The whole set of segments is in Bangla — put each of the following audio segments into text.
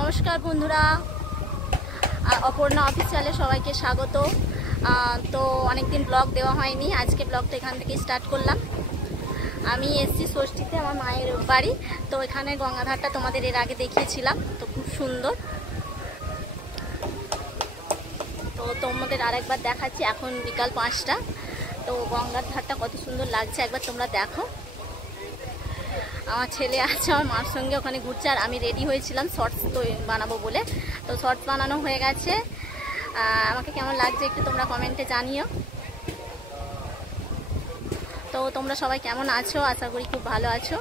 নমস্কার বন্ধুরা, অপর্ণা অফিসিয়ালে সবাইকে স্বাগত। তো অনেকদিন ব্লগ দেওয়া হয়নি, আজকে ব্লগটা এখান থেকে স্টার্ট করলাম। আমি এসছি ষষ্ঠীতে আমার মায়ের বাড়ি। তো এখানে গঙ্গাধারটা তোমাদের এর আগে দেখিয়েছিলাম, তো খুব সুন্দর। তো তোমাদের আরেকবার দেখাচ্ছি, এখন বিকাল 5টা। তো গঙ্গার ধারটা কত সুন্দর লাগছে একবার তোমরা দেখো। আমার ছেলে আছে আমার মার সঙ্গে, ওখানে ঘুরছে, আর আমি রেডি হয়েছিলাম শর্টস তো বানাবো বলে। তো শর্টস বানানো হয়ে গেছে। আমাকে কেমন লাগছে একটু তোমরা কমেন্টে জানিও। তো তোমরা সবাই কেমন আছো? আশা করি খুব ভালো আছো।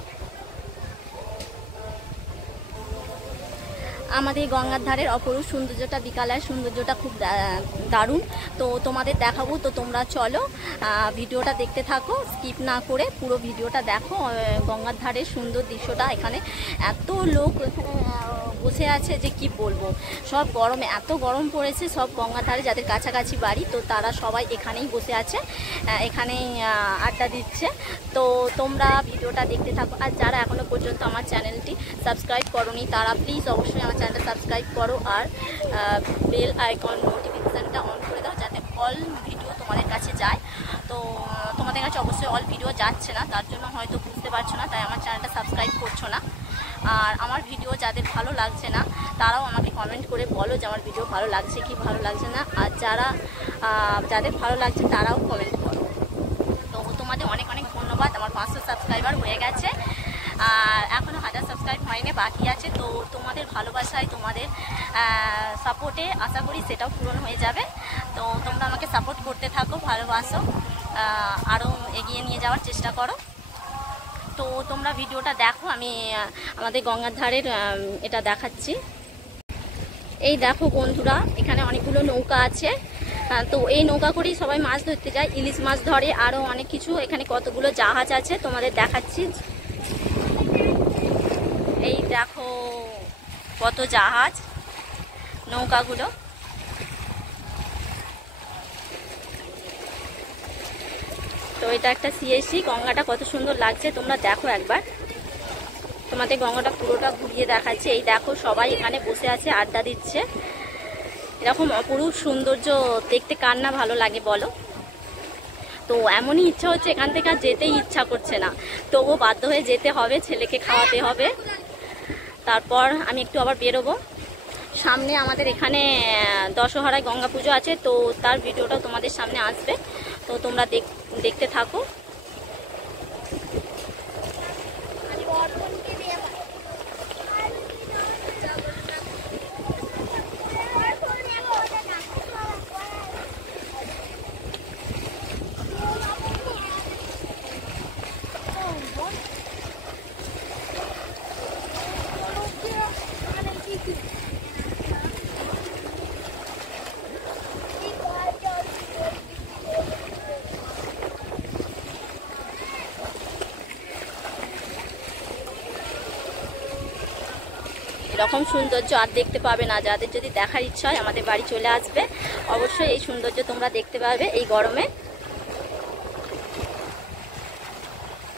আমাদের গঙ্গার ধারের অপরূপ সৌন্দর্যটা, বিকালের সৌন্দর্যটা খুব দারুণ। তো তোমাদের দেখাবো, তো তোমরা চলো ভিডিওটা দেখতে থাকো, স্কিপ না করে পুরো ভিডিওটা দেখো। গঙ্গার ধারের সুন্দর দৃশ্যটা, এখানে এত লোক বসে আছে যে কি বলবো। সব গরমে, এত গরম পড়েছে, সব গঙ্গার ধারে যাদের কাছাকাছি বাড়ি, তো তারা সবাই এখানেই বসে আছে, এখানেই আড্ডা দিচ্ছে। তো তোমরা ভিডিওটা দেখতে থাকো। আর যারা এখনো পর্যন্ত আমার চ্যানেলটি সাবস্ক্রাইব করোনি, তারা প্লিজ অবশ্যই আমার চ্যানেলটা সাবস্ক্রাইব করো, আর বেল আইকন নোটিফিকেশানটা অন করে দাও, যাতে অল ভিডিও তোমাদের কাছে যায়। তো তোমাদের কাছে অবশ্যই অল ভিডিও যাচ্ছে না, তার জন্য হয়তো বুঝতে পারছো না, তাই আমার চ্যানেলটা সাবস্ক্রাইব করছো না। আর আমার ভিডিও যাদের ভালো লাগছে না, তারাও আমাকে কমেন্ট করে বলো যে আমার ভিডিও ভালো লাগছে কি ভালো লাগছে না। আর যাদের ভালো লাগছে তারাও কমেন্ট করো। তো তোমাদের অনেক অনেক ধন্যবাদ। আমার 500 সাবস্ক্রাইবার হয়ে গেছে, আর এখনও 1000 সাবস্ক্রাইব হয়নি, বাকি আছে। তো তোমাদের ভালোবাসায়, তোমাদের সাপোর্টে আশা করি সেটাও পূরণ হয়ে যাবে। তো তোমরা আমাকে সাপোর্ট করতে থাকো, ভালোবাসো, আরও এগিয়ে নিয়ে যাওয়ার চেষ্টা করো। তো তোমরা ভিডিওটা দেখো, আমি আমাদের গঙ্গার ধারের এটা দেখাচ্ছি। এই দেখো বন্ধুরা, এখানে অনেকগুলো নৌকা আছে। তো এই নৌকা করেই সবাই মাছ ধরতে যায়, ইলিশ মাছ ধরে, আরও অনেক কিছু। এখানে কতগুলো জাহাজ আছে তোমাদের দেখাচ্ছি। এই দেখো কত জাহাজ, নৌকাগুলো। তো এটা একটা সিএসি। গঙ্গাটা কত সুন্দর লাগছে তোমরা দেখো একবার। তোমাদের গঙ্গাটা পুরোটা ঘুরিয়ে দেখাচ্ছে। এই দেখো সবাই এখানে বসে আছে, আড্ডা দিচ্ছে। এরকম অপরূপ সৌন্দর্য দেখতে কার না ভালো লাগে বলো। তো এমনই ইচ্ছা হচ্ছে, এখান থেকে আর যেতেই ইচ্ছা করছে না, তবুও বাধ্য হয়ে যেতে হবে, ছেলেকে খাওয়াতে হবে। তারপর আমি একটু আবার বেরোবো। সামনে আমাদের এখানে দশহরায় গঙ্গা পুজো আছে, তো তার ভিডিওটাও তোমাদের সামনে আসবে। তো তোমরা দেখতে থাকো। এরকম সৌন্দর্য আর দেখতে পাবে না। যাদের যদি দেখার ইচ্ছা হয় আমাদের বাড়ি চলে আসবে, অবশ্যই এই সৌন্দর্য তোমরা দেখতে পাবে এই গরমে।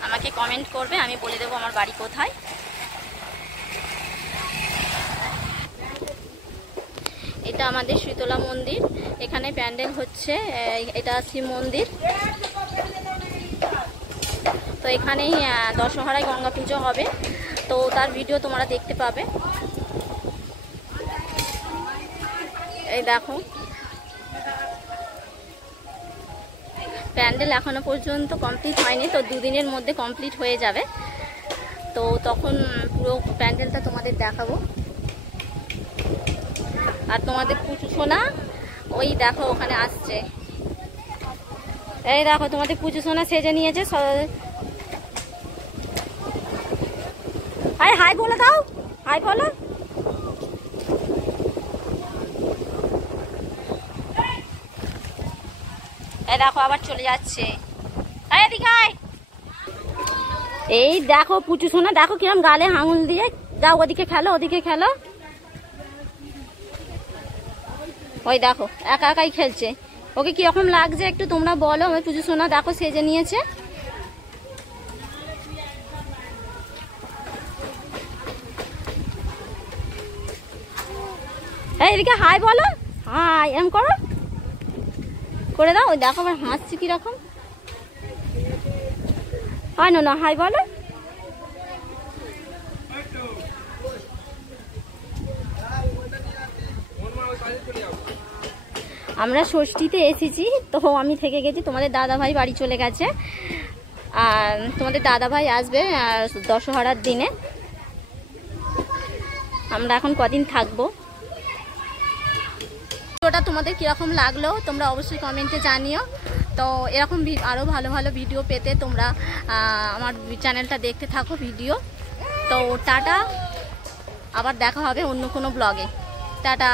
আমাকে কমেন্ট করবে, আমি বলে দেবো আমার বাড়ি কোথায়। এটা আমাদের শীতলা মন্দির, এখানে প্যান্ডেল হচ্ছে। এটা শিব মন্দির। তো এখানেই দশহরায় গঙ্গা পুজো হবে, তো তার ভিডিও তোমরা দেখতে পাবে। এই দেখো প্যান্ডেল এখনো পর্যন্ত কমপ্লিট হয়নি, তো 2 দিনের মধ্যে কমপ্লিট হয়ে যাবে। তো তখন পুরো প্যান্ডেলটা তোমাদের দেখাবো। আর তোমাদের পুচু সোনা ওই দেখো ওখানে আসছে। এই দেখো তোমাদের পুচু সোনা সেজে নিয়েছে। হাই হাই বলে দাও, হাই বলো। এই দেখো আবার চলে যাচ্ছে। এই দেখো পুচু সোনা, দেখো কিরম গালে আঙুল দিয়ে। যাও ওদিকে খেলো, ওদিকে খেলো। ওই দেখো একা একাই খেলছে। ওকে কিরকম লাগছে একটু তোমরা বলো। আমার পুজো সোনা দেখো সেজে নিয়েছে। এই এদিকে হাই বলো, হাই এম করো, করে দাও। ওই দেখো আবার হাসছি কিরকম। হয় না, হাই বলো। আমরা ষষ্ঠীতে এসেছি, তো আমি থেকে গেছি, তোমাদের দাদা ভাই বাড়ি চলে গেছে, আর তোমাদের দাদা ভাই আসবে দশহরার দিনে। আমরা এখন কদিন থাকবো। ভিডিওটা তোমাদের কীরকম লাগলো তোমরা অবশ্যই কমেন্টে জানিও। তো এরকম আরও ভালো ভালো ভিডিও পেতে তোমরা আমার চ্যানেলটা দেখতে থাকো ভিডিও। তো টাটা, আবার দেখা হবে অন্য কোনো ব্লগে। টাটা।